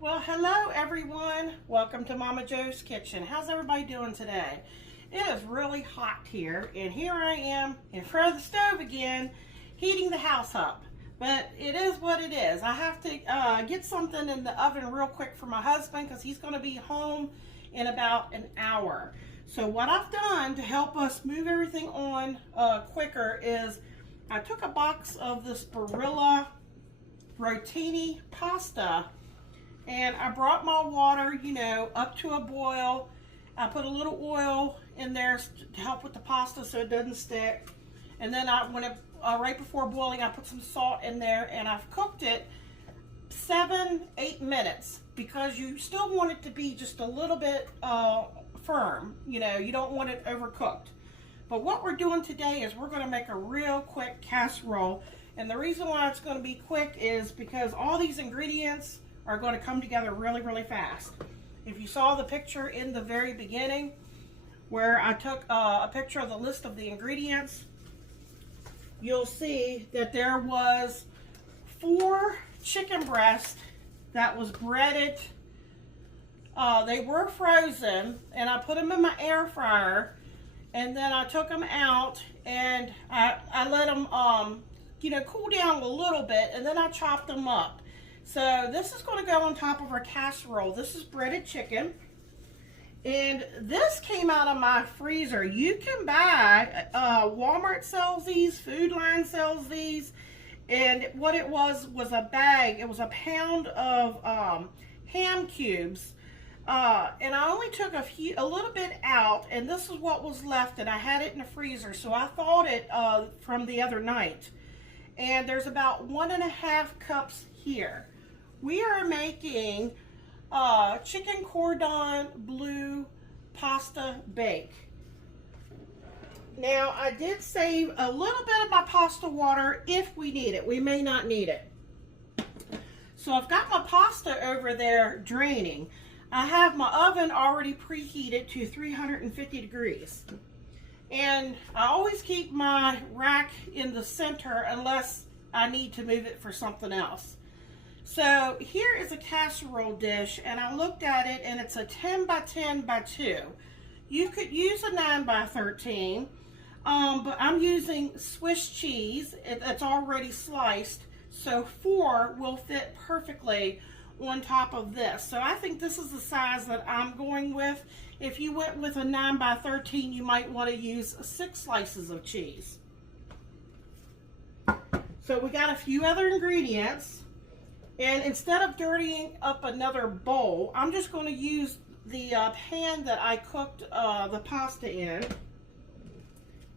Well, hello everyone. Welcome to Momma Jo's Kitchen. How's everybody doing today? It is really hot here, and here I am in front of the stove again, heating the house up. But it is what it is. I have to get something in the oven real quick for my husband because he's going to be home in about an hour. So what I've done to help us move everything on quicker is I took a box of this Barilla rotini pasta, and I brought my water, up to a boil. I put a little oil in there to help with the pasta so it doesn't stick. And then right before boiling, I put some salt in there, and I've cooked it 7-8 minutes because you still want it to be just a little bit firm. You don't want it overcooked. But what we're doing today is we're going to make a real quick casserole. And the reason why it's going to be quick is because all these ingredients are going to come together really, really fast. If you saw the picture in the very beginning where I took a picture of the list of the ingredients, you'll see that there was 4 chicken breasts that was breaded. They were frozen, and I put them in my air fryer, and then I took them out and I let them cool down a little bit, and then I chopped them up. So this is going to go on top of our casserole. This is breaded chicken, and this came out of my freezer. You can buy, Walmart sells these, Food Line sells these, and what it was a bag. It was a pound of ham cubes, and I only took a little bit out, and this is what was left, and I had it in the freezer, so I thawed it from the other night. And there's about 1.5 cups here. We are making chicken cordon bleu pasta bake. Now, I did save a little bit of my pasta water if we need it. We may not need it. So I've got my pasta over there draining. I have my oven already preheated to 350 degrees. And I always keep my rack in the center unless I need to move it for something else. So here is a casserole dish, and I looked at it, and it's a 10 by 10 by 2. You could use a 9 by 13, but I'm using Swiss cheese. It's already sliced, so 4 will fit perfectly on top of this. So I think this is the size that I'm going with. If you went with a 9 by 13, you might want to use 6 slices of cheese. So we got a few other ingredients, and instead of dirtying up another bowl, I'm just going to use the pan that I cooked the pasta in.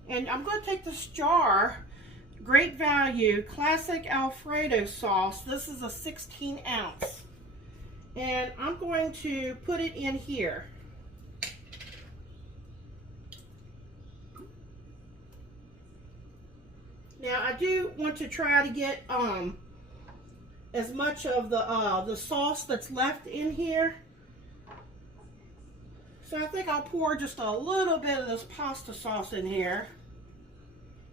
And I'm going to take this jar, Great Value Classic Alfredo sauce. This is a 16 ounce. And I'm going to put it in here. Now, I do want to try to get as much of the sauce that's left in here. So I think I'll pour just a little bit of this pasta sauce in here.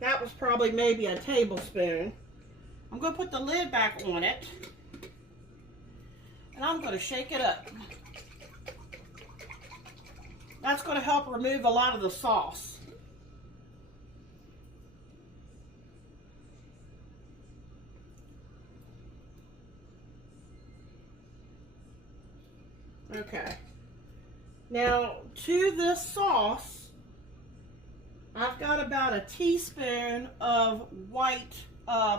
That was probably maybe a tablespoon. I'm going to put the lid back on it, and I'm going to shake it up. That's going to help remove a lot of the sauce. Okay. Now, to this sauce, I've got about a teaspoon of white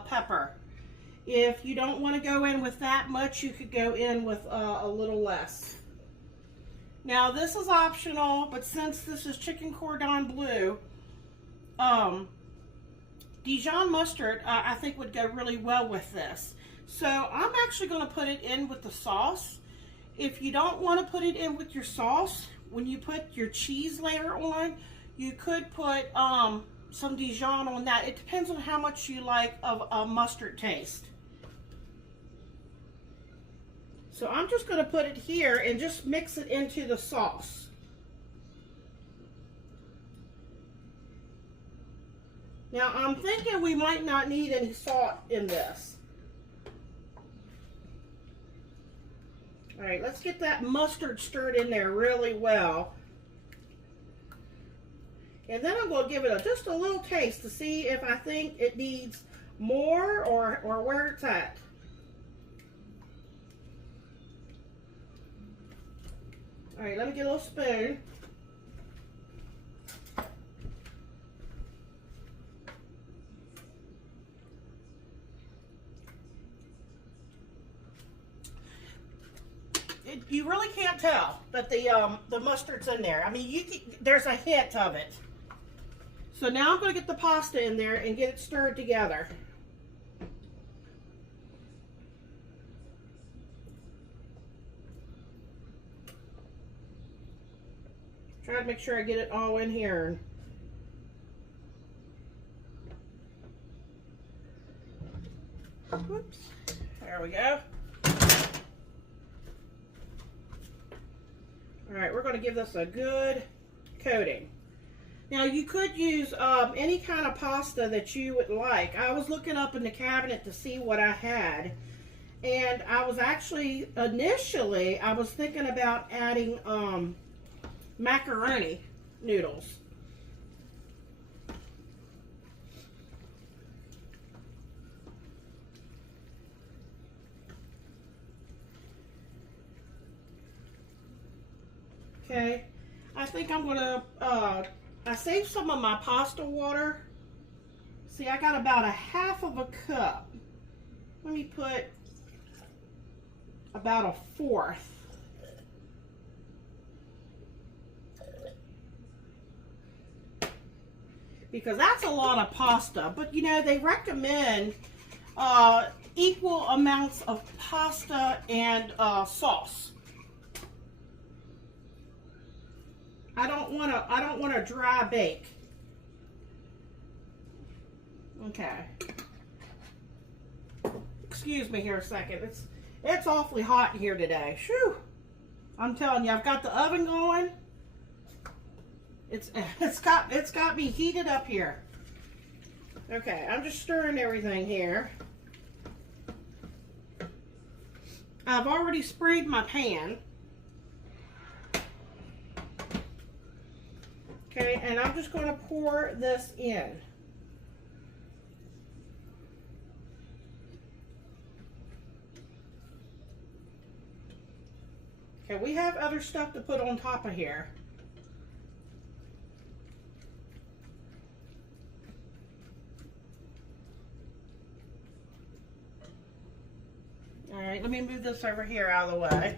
pepper. If you don't want to go in with that much, you could go in with a little less. Now, this is optional, but since this is chicken cordon bleu, Dijon mustard, I think would go really well with this. So I'm actually going to put it in with the sauce. If you don't want to put it in with your sauce, when you put your cheese layer on, you could put some Dijon on that. It depends on how much you like of a mustard taste. So I'm just going to put it here and just mix it into the sauce. Now I'm thinking we might not need any salt in this. All right, let's get that mustard stirred in there really well. And then I'm going to give it just a little taste to see if I think it needs more or where it's at. All right, let me get a little spoon. You really can't tell that the mustard's in there. I mean, there's a hint of it. So now I'm going to get the pasta in there and get it stirred together. Try to make sure I get it all in here. Whoops. There we go. All right, we're going to give this a good coating. Now you could use any kind of pasta that you would like. I was looking up in the cabinet to see what I had. And I was actually, initially, I was thinking about adding macaroni noodles. Okay, I think I'm gonna, I saved some of my pasta water. See, I got about 1/2 cup. Let me put about 1/4. Because that's a lot of pasta, but you know, they recommend equal amounts of pasta and sauce. I don't want a dry bake. Okay. Excuse me here a second. It's awfully hot here today. Shoo! I'm telling you, I've got the oven going. It's got me heated up here. Okay, I'm just stirring everything here. I've already sprayed my pan. Okay, and I'm just going to pour this in. Okay, we have other stuff to put on top of here. All right, let me move this over here out of the way.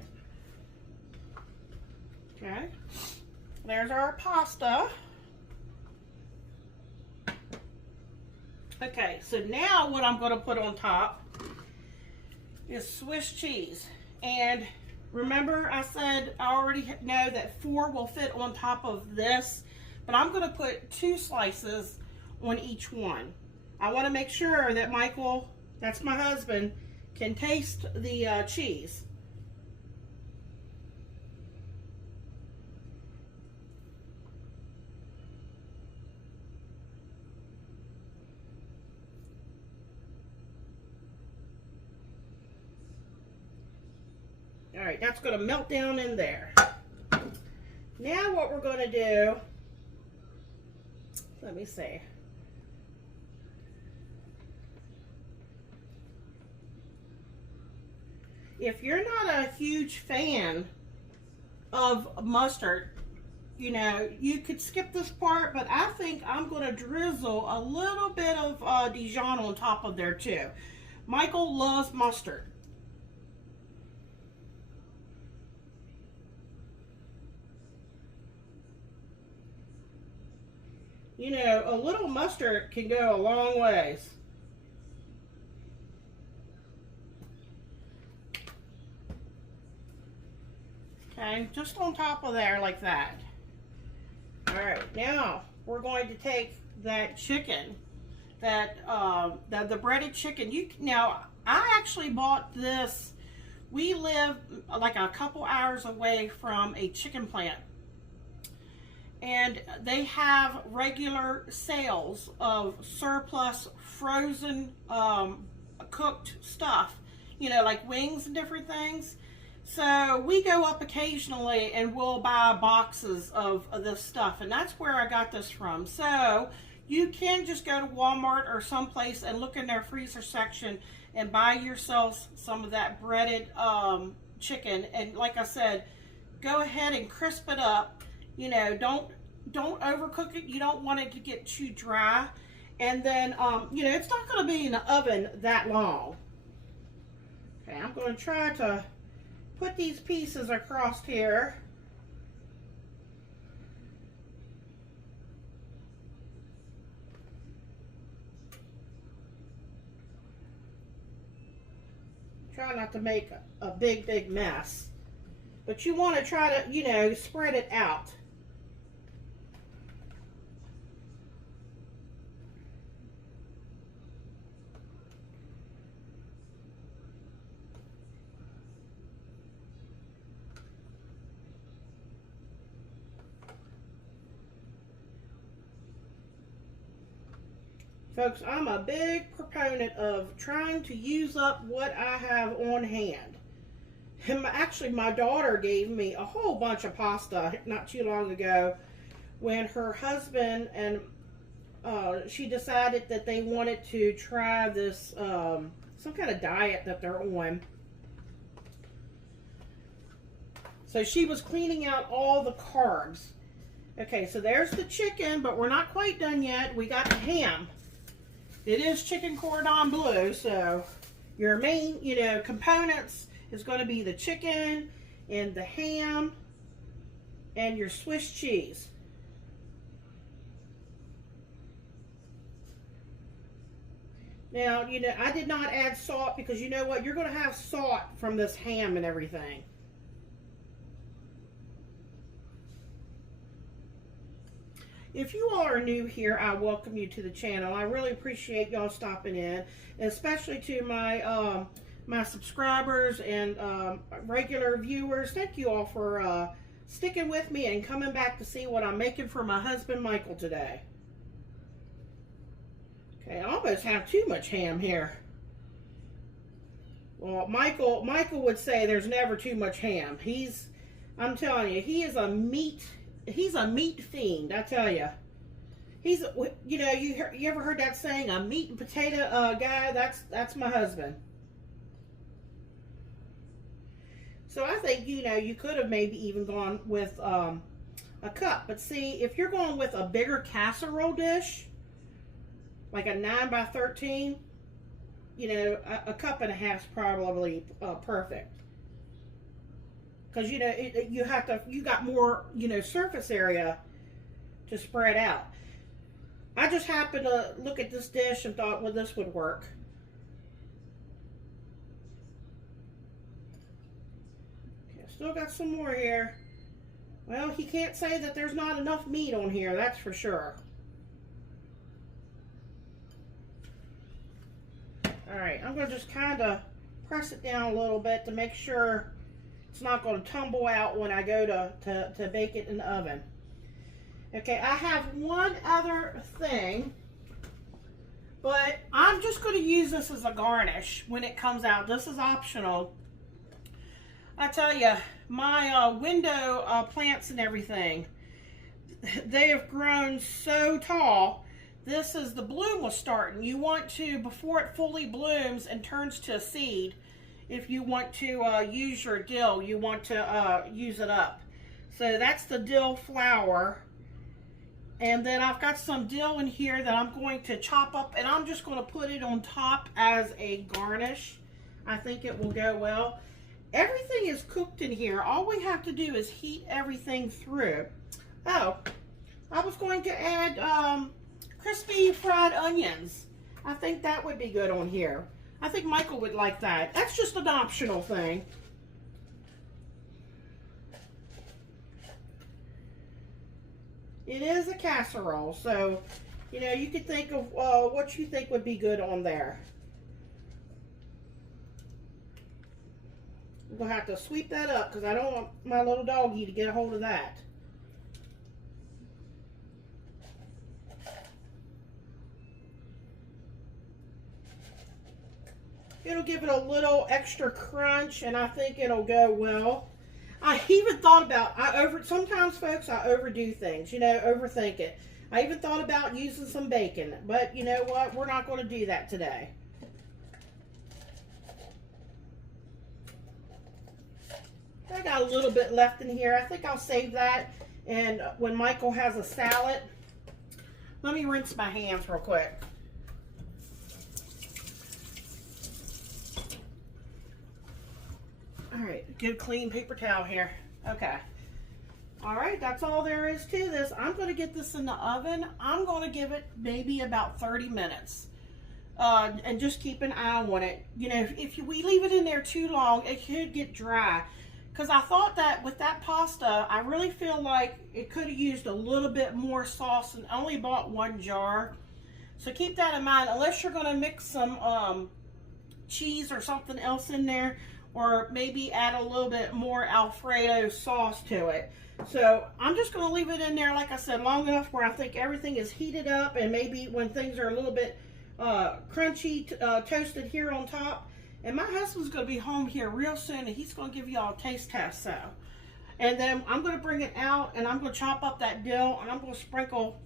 Okay. There's our pasta. Okay, so now what I'm going to put on top is Swiss cheese. And remember I said I already know that 4 will fit on top of this, but I'm going to put 2 slices on each one. I want to make sure that Michael, that's my husband, can taste the cheese. All right, that's going to melt down in there. Now what we're going to do, let me see. If you're not a huge fan of mustard, you know, you could skip this part, but I think I'm going to drizzle a little bit of Dijon on top of there too. Michael loves mustard. You know, a little mustard can go a long ways. Okay, just on top of there like that. All right, now we're going to take that chicken, the breaded chicken. Now, I actually bought this. We live like a couple hours away from a chicken plant. And they have regular sales of surplus frozen cooked stuff, you know, like wings and different things. So we go up occasionally and we'll buy boxes of this stuff, and that's where I got this from. So you can just go to Walmart or someplace and look in their freezer section and buy yourselves some of that breaded chicken. And like I said, go ahead and crisp it up. You know, don't overcook it. You don't want it to get too dry. And then, you know, it's not going to be in the oven that long. Okay, I'm going to try to put these pieces across here. Try not to make a big mess. But you want to try to, you know, spread it out. Folks, I'm a big proponent of trying to use up what I have on hand. And actually, my daughter gave me a whole bunch of pasta not too long ago when her husband and she decided that they wanted to try this, some kind of diet that they're on. So she was cleaning out all the carbs. Okay, so there's the chicken, but we're not quite done yet. We got the ham. It is chicken Cordon Bleu, so your main, you know, components is going to be the chicken and the ham and your Swiss cheese. Now, you know, I did not add salt because you know what? You're going to have salt from this ham and everything. If you all are new here, I welcome you to the channel. I really appreciate y'all stopping in, especially to my my subscribers and regular viewers. Thank you all for sticking with me and coming back to see what I'm making for my husband Michael today. Okay, I almost have too much ham here. Well, Michael would say there's never too much ham. I'm telling you, he's a meat fiend, I tell you. He's, you know, you ever heard that saying, a meat and potato guy? That's my husband. So I think, you know, you could have maybe even gone with a cup. But see, if you're going with a bigger casserole dish, like a 9 by 13, you know, a cup and a half is probably perfect. Because, you know, you got more, you know, surface area to spread out. I just happened to look at this dish and thought, well, this would work. Okay, still got some more here. Well, he can't say that there's not enough meat on here, that's for sure. Alright, I'm going to just kind of press it down a little bit to make sure it's not going to tumble out when I go to bake it in the oven. Okay, I have one other thing, but I'm just going to use this as a garnish when it comes out. This is optional. I tell you, my window plants and everything, they have grown so tall. This is the bloom was starting. You want to, before it fully blooms and turns to a seed, if you want to use your dill, you want to use it up. So that's the dill flower. And then I've got some dill in here that I'm going to chop up, and I'm just going to put it on top as a garnish. I think it will go well. Everything is cooked in here. All we have to do is heat everything through. Oh, I was going to add crispy fried onions. I think that would be good on here. I think Michael would like that. That's just an optional thing. It is a casserole, so, you know, you could think of what you think would be good on there. I'm going to have to sweep that up because I don't want my little doggy to get a hold of that. It'll give it a little extra crunch, and I think it'll go well. I even thought about, sometimes folks, I overdo things, you know, overthink it. I even thought about using some bacon, but you know what? We're not going to do that today. I got a little bit left in here. I think I'll save that, and when Michael has a salad. Let me rinse my hands real quick. All right, good clean paper towel here. Okay. All right, that's all there is to this. I'm going to get this in the oven. I'm going to give it maybe about 30 minutes. And just keep an eye on it. You know, if we leave it in there too long, it could get dry. Because I thought that with that pasta, I really feel like it could have used a little bit more sauce, and only bought 1 jar. So keep that in mind, unless you're going to mix some cheese or something else in there, or maybe add a little bit more Alfredo sauce to it. So I'm just going to leave it in there, like I said, long enough where I think everything is heated up, and maybe when things are a little bit crunchy, toasted here on top. And my husband's going to be home here real soon, and he's going to give y'all a taste test. So, and then I'm going to bring it out, and I'm going to chop up that dill, and I'm going to sprinkle.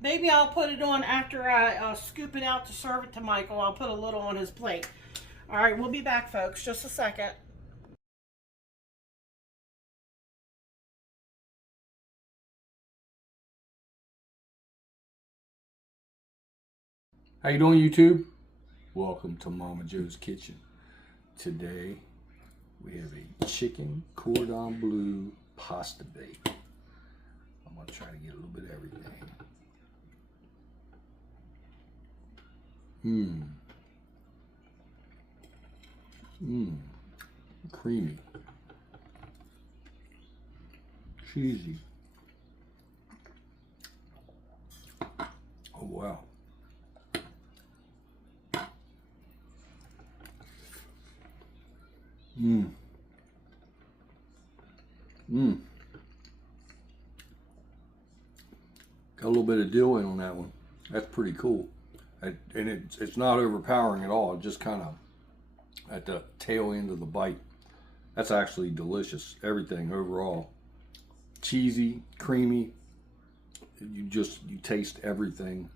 Maybe I'll put it on after I scoop it out to serve it to Michael. I'll put a little on his plate. All right, we'll be back, folks. Just a second. How you doing, YouTube? Welcome to Momma Jo's Kitchen. Today we have a chicken Cordon Bleu pasta bake. I'm gonna try to get a little bit of everything. Creamy, cheesy. Oh wow. Got a little bit of dill in on that one. That's pretty cool. And it's not overpowering at all. Just kind of at the tail end of the bite. That's actually delicious. Everything overall. Cheesy, creamy. You taste everything.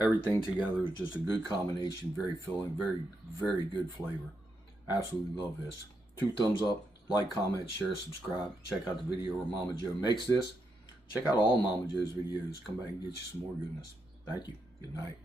Everything together is just a good combination. Very filling, very, very good flavor. Absolutely love this. 2 thumbs up, like, comment, share, subscribe. Check out the video where Momma Jo makes this. Check out all Momma Jo's videos. Come back and get you some more goodness. Thank you. Good night.